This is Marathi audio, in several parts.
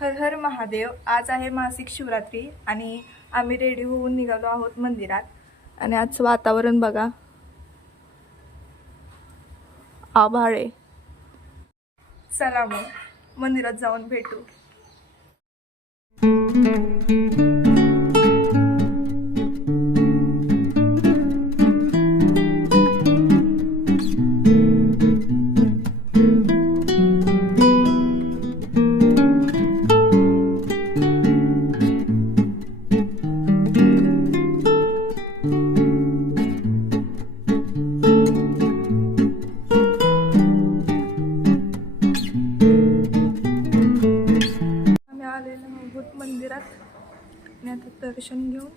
हर हर महादेव. आज आहे मासिक शिवरात्री आणि आम्ही रेडी होऊन निघालो आहोत मंदिरात. आणि आजचं वातावरण बघा, आभाळ आहे. चला मग मंदिरात जाऊन भेटू. मंदिरात आणि आता दर्शन घेऊन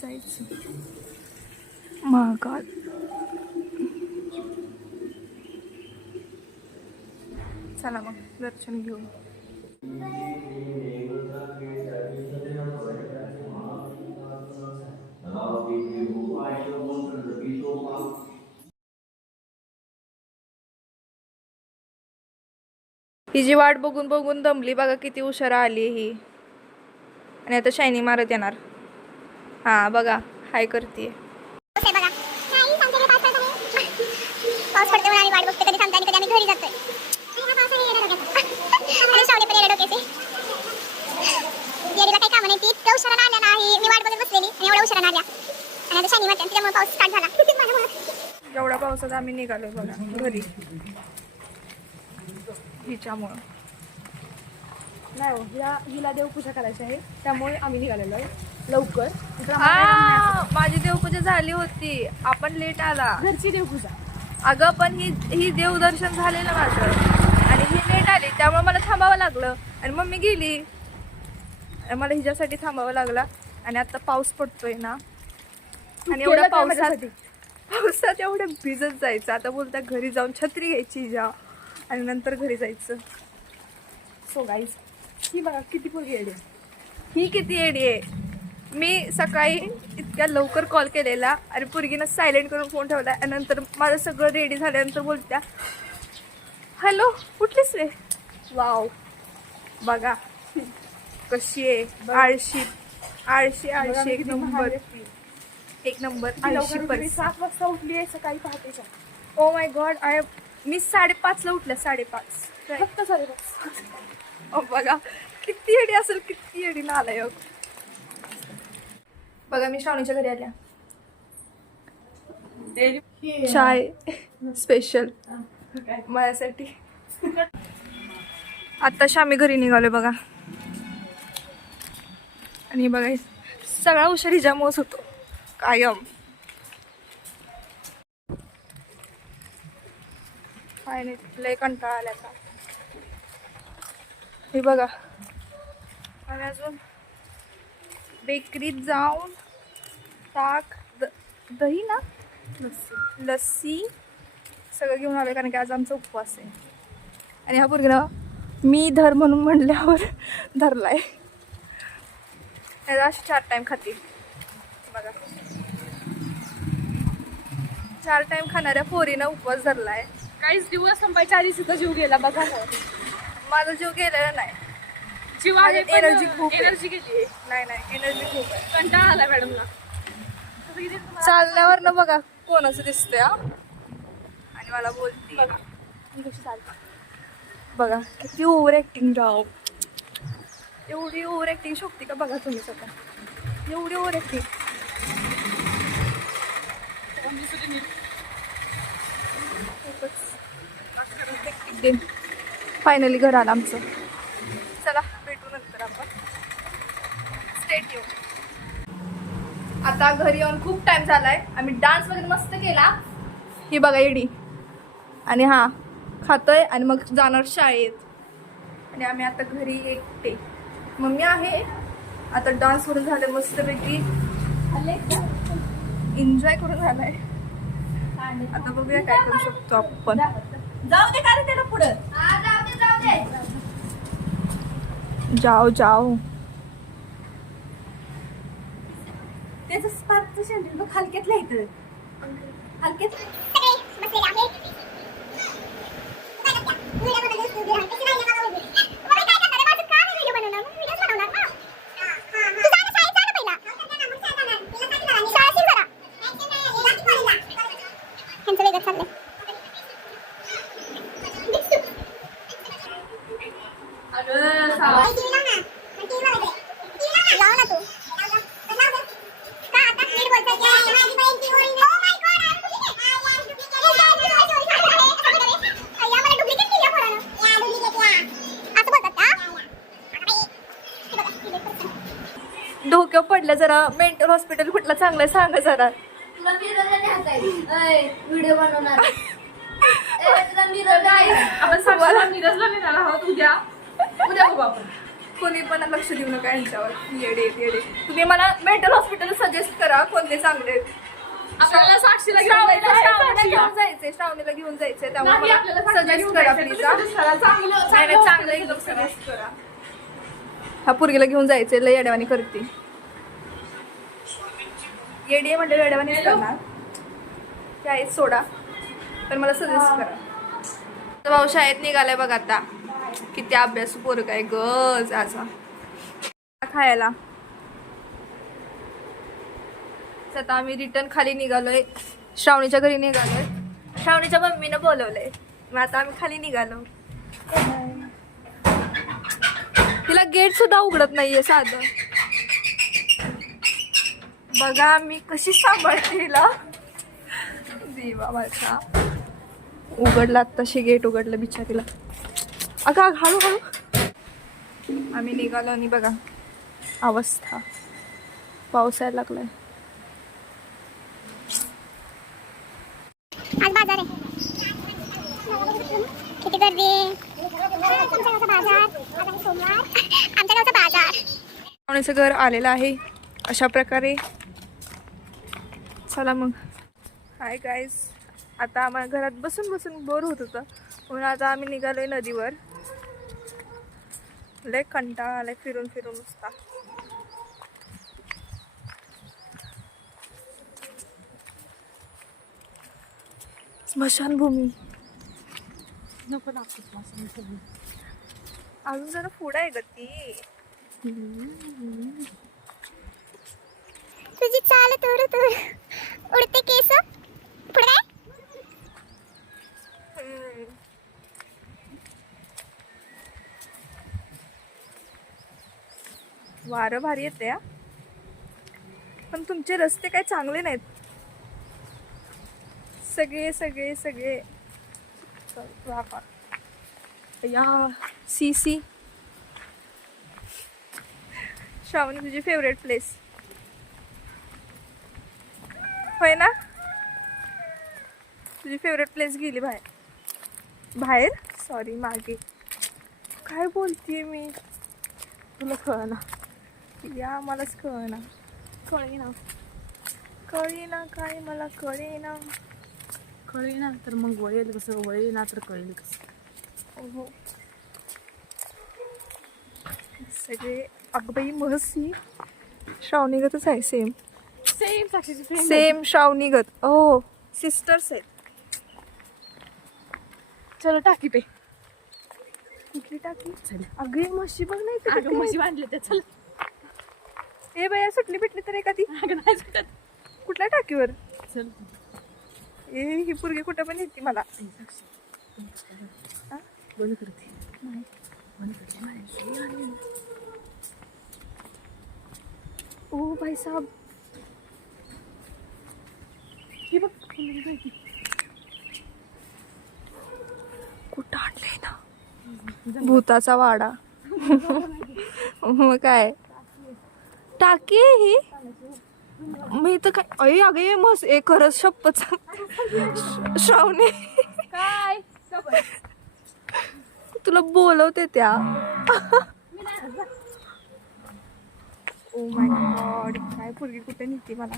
जायचं. महाकाल. चला मग दर्शन घेऊन. हिची वाट बघून बघून दमली बघा, किती उशिरा आली ही. आणि आता शायनी मारत येणार. हा बघा, हाय करते. पाऊस पडते म्हणून आम्ही वाट बघते, कधी थांबते आणि कधी आम्ही घरी जातोय. आणि शावणी पण येडा डोक्याचे. येडीला काही कामं नाही, ती इतक्या उशिरा आल्या नाही. मी वाट बघत बसलेली आणि एवढ्या उशिरा आल्या. आणि आता शायनी मारते, त्यामुळे पाऊस स्टार्ट झाला. एवढ्या पावसात आम्ही निघालोय बघा घरी, हिच्यामुळं. नाही हो, हिला देवपूजा करायची आहे, त्यामुळे आम्ही निघालेलो आहे लवकर. माझी देवपूजा झाली होती, आपण लेट आला. घरची देवपूजा. अगं पण ही देवदर्शन झालेलं माझं आणि ही लेट आली, त्यामुळे मला थांबावं लागलं. आणि मम्मी गेली, मला हिच्यासाठी थांबावं लागला. आणि आता पाऊस पडतोय ना, आणि एवढ्या पावसात एवढं भिजत जायचं. आता बोलता घरी जाऊन छत्री घ्यायची हिच्या आणि नंतर घरी जायचं. सो गाईज, ही बघा किती पोरगी येडी. ही किती येडी आहे. मी सकाळी इतक्या लवकर कॉल केलेला आणि पोरगीनं सायलेंट करून फोन ठेवला. आणि नंतर माझं सगळं रेडी झाल्यानंतर बोलत्या, हॅलो कुठलीच रे. वाव बघा कशी आहे. आळशी आळशी आळशी. एक नंबर एक नंबर आळशी. 7 वाजता उठली आहे सकाळी पहाटेच्या. Oh my God. मी 5:30ला उठल्या. 5:30 फक्त 5:30. बघा किती येडी असेल, किती येडी नालायक. बघा मी श्रावणीच्या घरी आल्या. चाय स्पेशल माझ्यासाठी. आत्ताशी आम्ही घरी निघालोय बघा. आणि बघा सगळा हुशारी जामच होतो कायम. काय नाही, लय कंटाळा आल्या का. हे बघा आम्ही अजून बेकरीत जाऊन ताक दही ना लस्सी सगळं घेऊन आले, कारण की आज आमचा उपवास आहे. आणि हा पोरगीला मी धर म्हणून म्हणल्यावर धरलाय. अशी 4 टाइम खातील बघा. 4 टाइम खाणाऱ्या पोरीनं उपवास धरलाय. काहीच दिवस संपायच्या आधी सुद्धा जीव गेला बघा. माझा जीव गेलेला नाही. जीव आहे, एनर्जी खूप. एनर्जी गेली. नाही एनर्जी खूप आहे. कंटाळा आला मॅडमला. चालण्यावर ना बघा कोण असं दिसतंय आणि मला बोलते बघा मी कशी चालते. बघा किती ओव्हर ऍक्टिंग राव. एवढी ओव्हर ऍक्टिंग शोभते का बघा तुम्ही स्वतः. एवढी ओव्हर ऍक्टिंग. फायनली घर आलं आमचं. चला भेटू नंतर आपण. स्टेट येऊ. आता घरी येऊन खूप टाइम झालाय. आम्ही डान्स वगैरे मस्त केला. ही बघा येडी. आणि हा खातोय आणि मग जाणार शाळेत. आणि आम्ही आता घरी एकटे. मम्मी आहे. आता डान्स वगैरे झाले मस्तपैकी, एन्जॉय करून झालाय. आता बघूया काय करू शकतो आपण. जाऊ दे का रे त्याला पुढं. जाओ जाओ. त्याचं स्पार्कचं शेंडल बघ हलक्यातलं इथं. हलक्यात सगळे बसलेले आहेत. डोक्यावर पडलं जरा मेंटल हॉस्पिटल कुठलं चांगलं आहे सांगा जरा. व्हिडिओ बनवणार आपण सगळ्याला मिरजला नेणार आहोत उद्या बघू आपण. कोणी पण लक्ष देऊ नका यांच्यावर. येडे तुम्ही मला मेंटल हॉस्पिटल सजेस्ट करा कोणते चांगले आहेत. आपल्याला साक्षीला श्रावणीला घेऊन जायचंय त्यामुळे मला सजेस्ट करा प्लीज. चांगलं एकदम सजेस्ट करा. हा पोरगीला घेऊन जायचंय लय येड्यावानी करते. येडी म्हणजे येड्यावानीच करणार ते आहे सोडा पण मला सजेस्ट करा. भाऊ शाळेत निघालाय बघ आता. किती अभ्यास पोरग आहे गज असा खायला. आता आम्ही रिटर्न खाली निघालोय. श्रावणीच्या घरी निघालोय. श्रावणीच्या मम्मीनं बोलवलंय मग आता आम्ही खाली निघालो. तिला गेट सुद्धा उघडत नाहीये साधं. बघा मी कशी सांभाळते हिला. देवा माझा उघडला आत्ताशी गेट उघडलं बिचारीला. अगं हळूहळू आम्ही निघालो आणि बघा अवस्था. पाऊस यायला लागलाय. आज बाजार आहे. किती गर्दी. आमच्या गावचा बाजार. आज आहे सोमवार. आमच्या गावचा बाजार. श्रावणीचं घर आलेलं आहे अशा प्रकारे. चला मग. Hi guys. आता आम्हाला घरात बसून बसून बोर होत होतं म्हणून आता आम्ही निघालोय नदीवर. लय कंटाळा आलाय फिरून फिरून नुसता. स्मशानभूमी नको दाखवत. अजून जरा पुढं आहे ग ती. तुझी चाल तुरु तुरु उडते केस. पुढे काय. वारं भारी येते हा. पण तुमचे रस्ते काय चांगले नाहीत. सगळे सगळे सगळे या सी श्रावणी तुझी फेवरेट प्लेस होय ना. तुझी फेवरेट प्लेस गेली बाहेर सॉरी मागे. काय बोलतीये मी. तुला कळ ना. या मलाच कळेना. कळेना काय मला कळेना. कळेल ना तर मग वळेल कसं. वळेल ना तर कळेल कसं. हो सगळे अगबाई महसी श्रावणीगतच आहे. सेम साक्षीची फ्रेंड. सेम श्रावणीगत. हो सिस्टर्स आहेत. चलो टाकी पे. कुठली टाकी. अगं म्हशी बघ नाही अगं म्हशी बांधले त्या. चल ए बाया सुटली भेटली तर एखादी. अगं नाही सुटत. कुठल्या टाकीवर. चल ए ही पोरगी कुठं पण येते मला. बंद करते. बंद करते. ओ भाई साहब ही बघ कुठं आणलंय ना भूताचा वाडा. मग काय टाकी आहे ही. मी तर काय अय अगे मस्त एक खरंच शपथ श्रावणी काय तुला बोलवते त्या. ओ माय गॉड काय पोरगी कुठे निघते मला.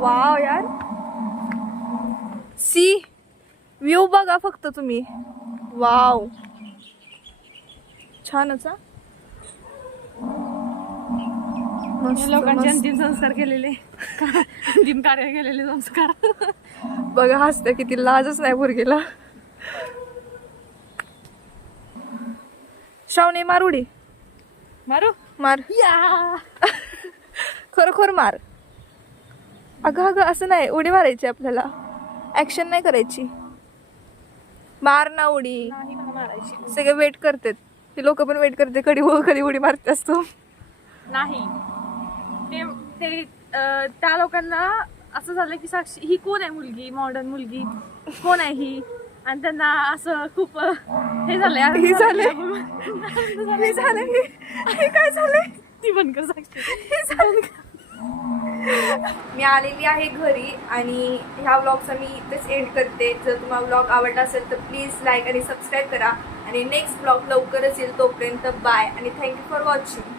वाव यार. सी व्ह्यू बघा फक्त तुम्ही. वाव छानच हा. मस्त, लोकांचे मस्त. अंतिम संस्कार केलेले. अंतिम कार्य केलेले संस्कार. बघा हसते किती लाजच नाही पोरगीला. श्रावणी मार उडी. मारू मार या. खरोखर मार. अगं असं नाही उडी मारायची आपल्याला. ऍक्शन नाही करायची. मार ना उडी. नाही मला मारायची सगळे वेट करतात. ते लोक पण वेट करते कधी उडी मारते असतो. नाही. ते त्या लोकांना असं झालं की साक्षी ही कोण आहे मुलगी, मॉडर्न मुलगी कोण आहे ही, आणि त्यांना असं खूप हे झालंय हे झालंय. हे झालंय. हे काय झालंय. ती बंद कर साक्षी. हे झालंय. मी आलेली आहे घरी आणि ह्या व्लॉगचा मी इथेच एंड करते. जर तुम्हाला व्लॉग आवडला असेल तर प्लीज लाईक आणि सबस्क्राईब करा आणि नेक्स्ट व्लॉग लवकरच येईल. तोपर्यंत बाय आणि थँक्यू फॉर वॉचिंग.